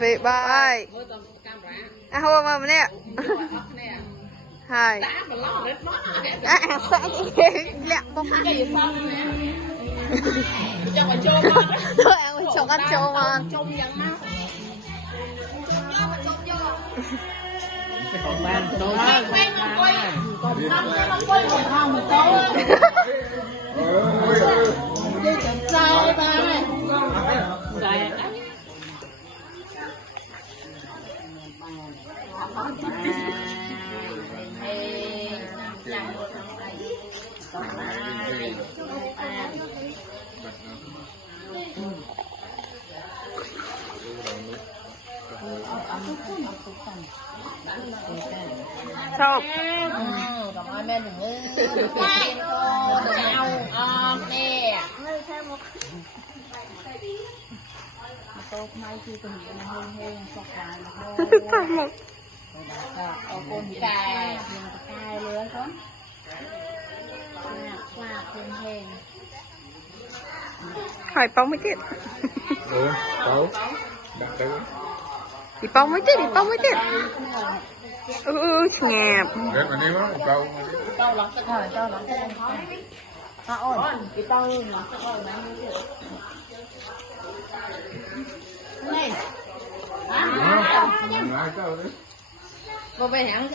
Vị bài à hôm mà nè hai à sao lẹ bông thôi ăn chồng ăn chồng mà không rồi men đừng chào nè tô mai chưa từng hôn hôn sọc lại một con cài cài luôn con qua con hèn khỏi bông mới chết đi bông mới chết đi bông mới chết ngạp để mà đi mất câu câu lọt cái thời câu lọt cái khó ôi cái câu lọt cái câu này này vô về hẳn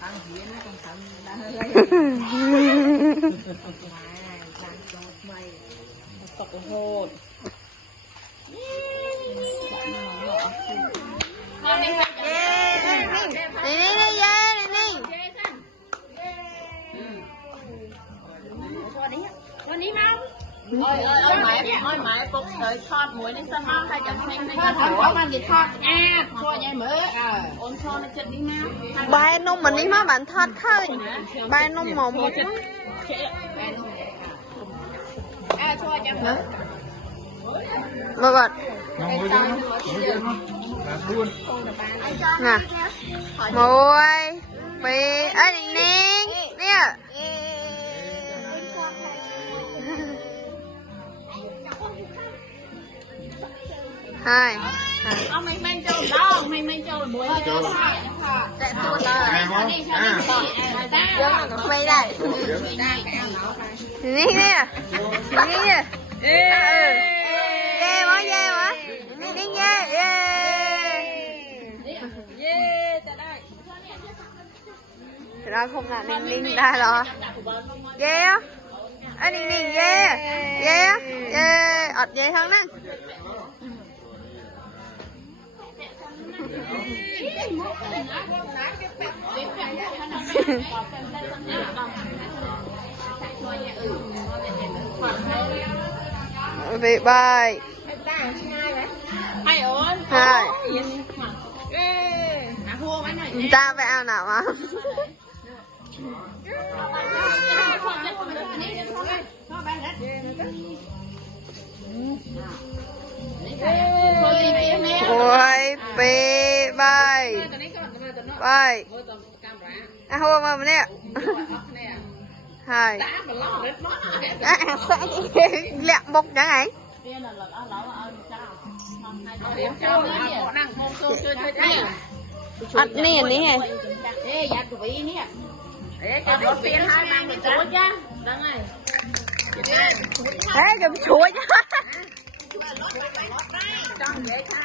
ăn hiến nó còn thằng đang lấy tộc hồn ôi mày phục thời thọt muối lên sân mau hay chẳng thanh thanh thọt mang gì thọt cho nhai mỡ ôn cho nó chân đi mau bài nông mình đi má bạn thọt khơi bài nông mỏng một cho nhai mỡ bật bật nè mùi bị ấy đi nè nè hai mình men châu đó mình châu muối cho tại tôi mày đây đi nè đi nè ghê quá đi ghê ra không là ninh ra rồi ghê á anh ninh ghê ọt ghê hơn nè vị bài hai ta phải ao nào mà ôi bê bài bài à hôm mà nè hai à sao lẹ bông chẳng hạn ăn nè nè thế chụp chuối chứ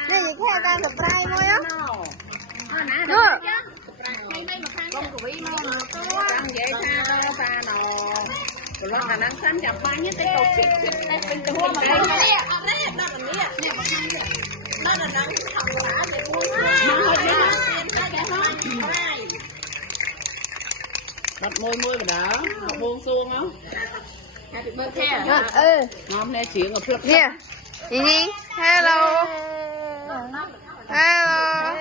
đây gì cái đang chụp trai thôi á con của bí nó đang dễ xa nó xa nó rồi nó cả năng xanh chập ba nhất cái cột xịt đây bên trong bên đây nó là năng thằng lá để buông môi môi mà đó nó buông xuông không ngon nè chuyện ở phía nè đi hello hello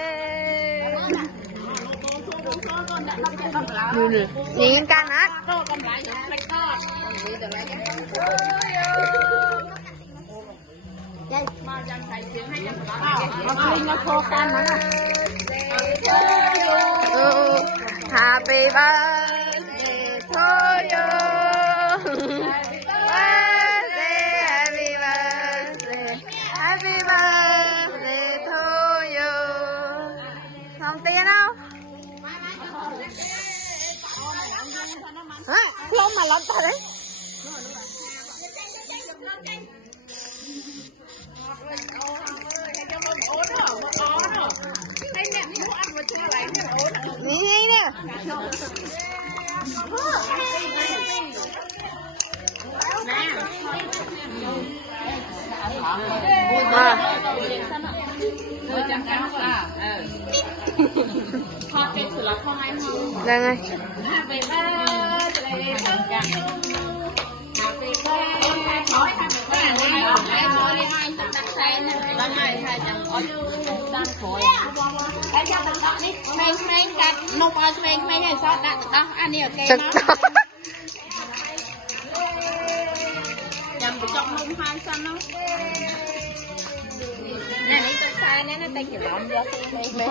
nhìn can á nó khô can hả Happy birthday to you. Happy birthday, happy birthday to you. Không tiền không? Không mà lắm ta đấy. Ní nè. Đây ngay. Nè, ní tôi sai nè, nó tay kiểu lộn vô mẹ.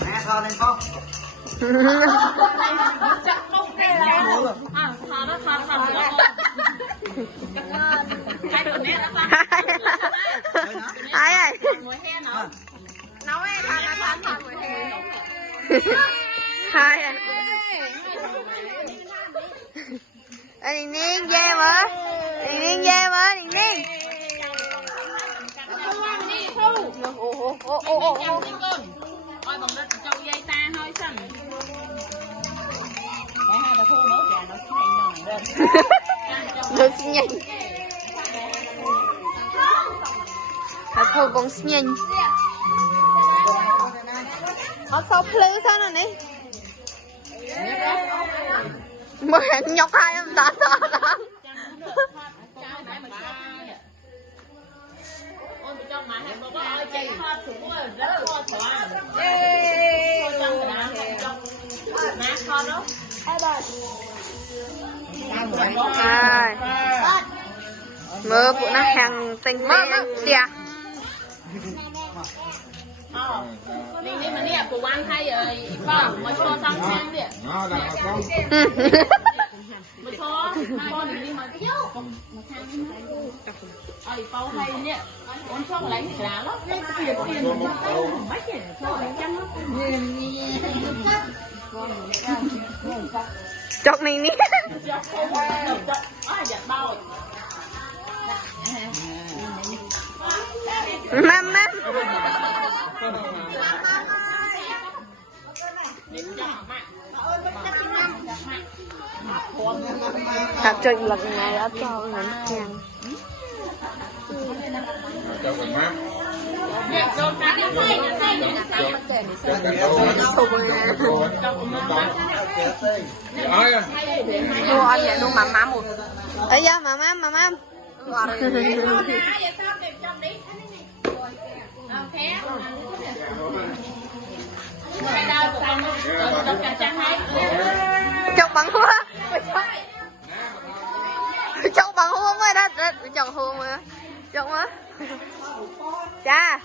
Mẹ con lên con. Ai ơi. Nấu ấy, thằng mùi hè. Hai à. Đình Niên về mà. Đình Niên về mà, Đình Niên. Ôi bằng đất châu dây ta thôi xong. Mẹ hai là thu nữa kìa, nó nhanh rồi. Được nhanh. Là thu bóng nhanh. Ở sau pleu sao nè nè. Mà nhọc hai em đã sợ lắm. Mơ bộ nó hàng tinh tế tìa. Nên mà nè, của anh thay rồi, con, mà cho sang sang đi. Mà cho, con đi mà cái vô. Bao hay nè, con cho lấy thì lá lắm. Mấy cái cho lấy chăng lắm. Chọc này nè. Giật bao rồi. Mam. Thật trình lần này đã cho ngắn hàng. Cho con má. Đồ ăn vậy luôn mà một. Ây da mà mam. Chọc bằng hua. Chọc bằng hua mới đó. Chọc hua mà. Chọc mà. Cha.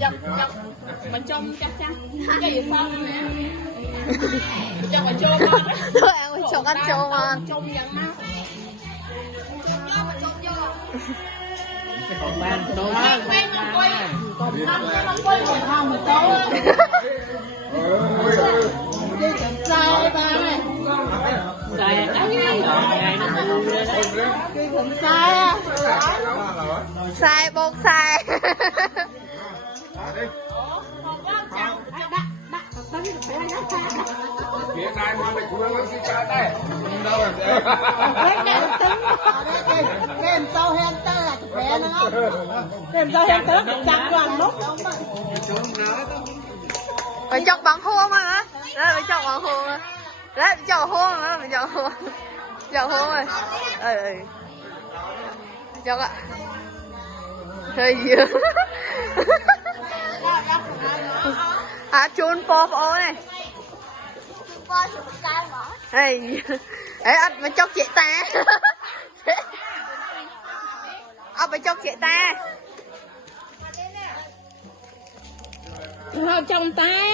Chọc. Mình trông chắc chắn. Cái gì xong nè. Chọc mà trông con đó. Thôi em ơi chọc ăn trông mà. Trông dần máu. Sai bột sai. Phía này mà lại cuốn lắm cái cá đây. Đâu là Kèm sau hen ta là bé nữa. Kèm sau hen ta chặt toàn mốc. Phải chọc bằng hua mà. Đấy phải chọc bằng hua mà. Đấy phải chọc hua mà. Phải chọc hua. Chọc hua rồi. Chọc ạ. Hơi dữ. Chun po po này. Ê, anh mà chọc chị ta. เอาไปจกเสียตา เราtrong tay